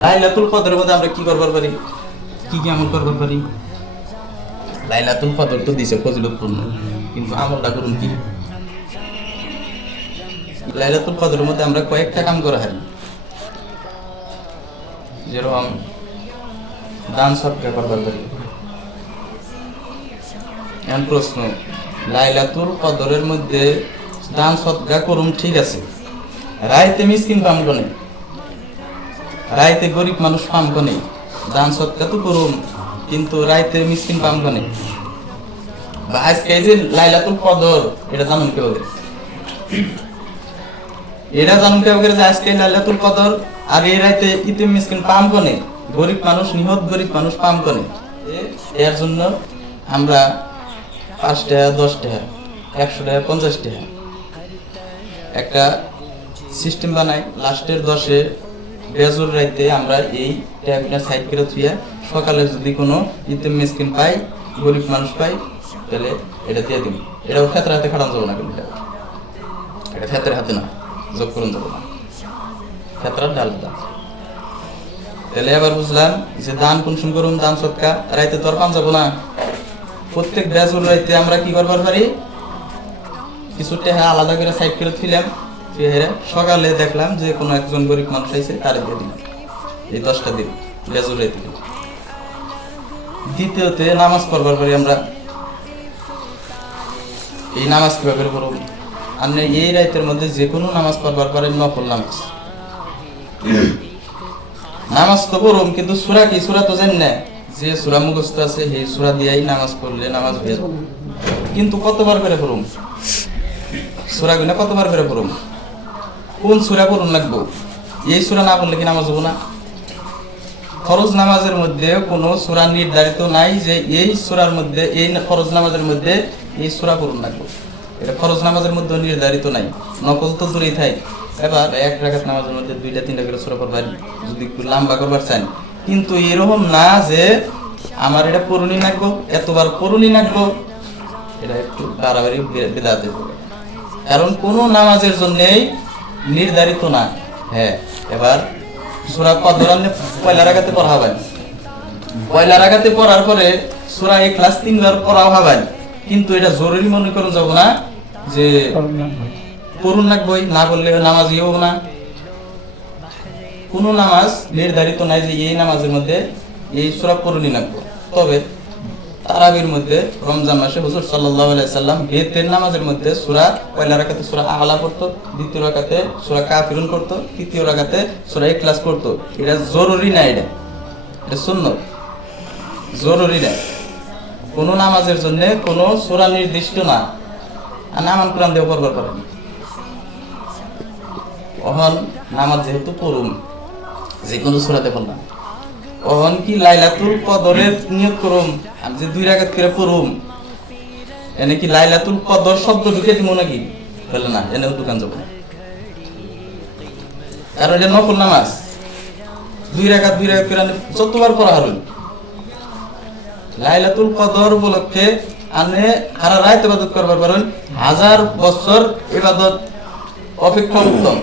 লাইলাতুল কদরের মধ্যে আমরা কি করবার পারি, কি কি আমল করবার পারি? লাইলাতুল কদর তো দিছে ফজিলতপূর্ণ, কিন্তু আমলটা করুন কি? লাইলাতুল কদরের মধ্যে আমরা কয়েকটা কাম করা হয়, যেরকম দান সদকা করবার পারি। এখন প্রশ্ন, লাইলাতুল কদরের মধ্যে দান সদকা করুন ঠিক আছে, রাইতে মিসকিন পাম কনে, রাইতে গরিব মানুষ পাম কনে, দান সদকা তো করুন কিন্তু রাইতে মিসকিন পাম কনে। বা আজকে এই যে লাইলাতুল কদর, এটা জানুন কেউ, এটা জানুন কেউ যে আজকে লাইলাতুল কদর, আর এই রাইতে ইতিম মিসকিন পাম কনে, গরিব মানুষ, নিহত গরিব মানুষ পাম কনে। এর জন্য আমরা 5 টাকা, 10 টাকা, 100 টাকা, 50 টাকা একটা সিস্টেম বানাই। লাস্টের 10-এ বেজুর রাইতে আমরা এই টাকাটা সাইড করে থুইয়া সকালে যদি কোনো ইতিম মিসকিন পাই, গরিব মানুষ পাই, তাহলে এটা দিয়ে দিন। এটাও ক্ষেত্রে হাতে খাটানো যাবো না, কিন্তু এটা ক্ষেত্রের হাতে না, যোগ করুন যাবো না, ক্ষেত্রার ডাল দাম। তাহলে এবার বুঝলাম যে দান কোনসুম করুন, দান সৎকা রাইতে তো আর পান যাবো না। প্রত্যেক বেজুর রাইতে আমরা কি করবার পারি, কিছু টাকা আলাদা করে সাইড করে থুইলাম, সকালে দেখলাম যে কোনো একজন গরিব মানুষ আইছে, তারে দিয়ে দিলাম এই 10টা দিন বেজুর রাইতে। দ্বিতীয়তে নামাজ পড়বার পারি আমরা। এই নামাজ কিভাবে পড়ব? আপনি এই রাইতের মধ্যে যে কোনো নামাজ পড়বার পারেন, নফল নামাজ। নামাজ তো পড়ুন, কিন্তু সূরা কি, সূরা তো জানি না, যে সূরা মুখস্থ আছে সেই সূরা দিয়েই নামাজ পড়লে নামাজ হয়ে যাবে। কিন্তু কতবার করে পড়ুন সূরা গুলো, কতবার করে পড়ুন, কোন সূরা পড়ুন লাগবো? এই সূরা না পড়লে কি নামাজ হবো না? ফরজ নামাজের মধ্যে কোনো সূরা নির্ধারিত নাই যে এই সূরার মধ্যে, এই ফরজ নামাজের মধ্যে এই সূরা পড়ুন লাগবে। এটা ফরজ নামাজের মধ্যে নির্ধারিত নাই, নকল তো দূরেই থাই। এবার 1 রাকাত নামাজের মধ্যে 2টা 3টা করে সূরা পড়বেন যদি একটু লম্বা করবার চান, কিন্তু এরকম না যে আমার এটা পড়ুনি লাগবো, এতবার পড়ুনি লাগবো। এটা একটু বাড়াবাড়ি বিদআত হবে, কারণ কোনো নামাজের জন্যই নির্ধারিত না। হ্যাঁ, এবার সূরা কদর আপনি পয়লা রাকাতে পড়া হবেন, পয়লা রাকাতে পড়ার পরে সূরা ইখলাস 3বার পড়া হবেন, কিন্তু এটা জরুরি মনে করুন যাব না যে পড়ুন লাগবই, না বললে নামাজই হবে না। কোনো নামাজ নির্ধারিত নাই যে এই নামাজের মধ্যে এই সূরা পড়ুনি লাগবে। তবে তারাবির মধ্যে রমজান মাসে হুজুর সাল্লাল্লাহু আলাইহি সাল্লাম বেতের নামাজের মধ্যে সূরা পয়লা রাকাতে সূরা আলা পড়তো, দ্বিতীয় রাকাতে সূরা কাফিরুন পড়তো, তৃতীয় রাকাতে সূরা ইখলাস পড়তো। এটা জরুরি না, এটা সুন্নাত, জরুরি না। কোন নামাজের জন্য কোন সূরা নির্দিষ্ট না। আর নামান কোরআন দিয়ে পড়বার পারেন। ওহন নামাজ যেহেতু পড়ুন, যে কোনো সূরাতে পড়লাম, ওহন কি লাইলাতুল কদরের নিয়ত করুম, আর যে 2 রাকাত করে পড়ুম, এনে কি লাইলাতুল কদর শব্দ ঢুকে দিব নাকি? বলে না, এনেও দোকান যাব না, কারণ এটা নফল নামাজ। 2 রাকাত করে যতবার পড়া হলো, লাইলাতুল কদর উপলক্ষে আপনি সারা রাত ইবাদত করবার পারেন, 1000 বছর ইবাদত অপেক্ষা উত্তম।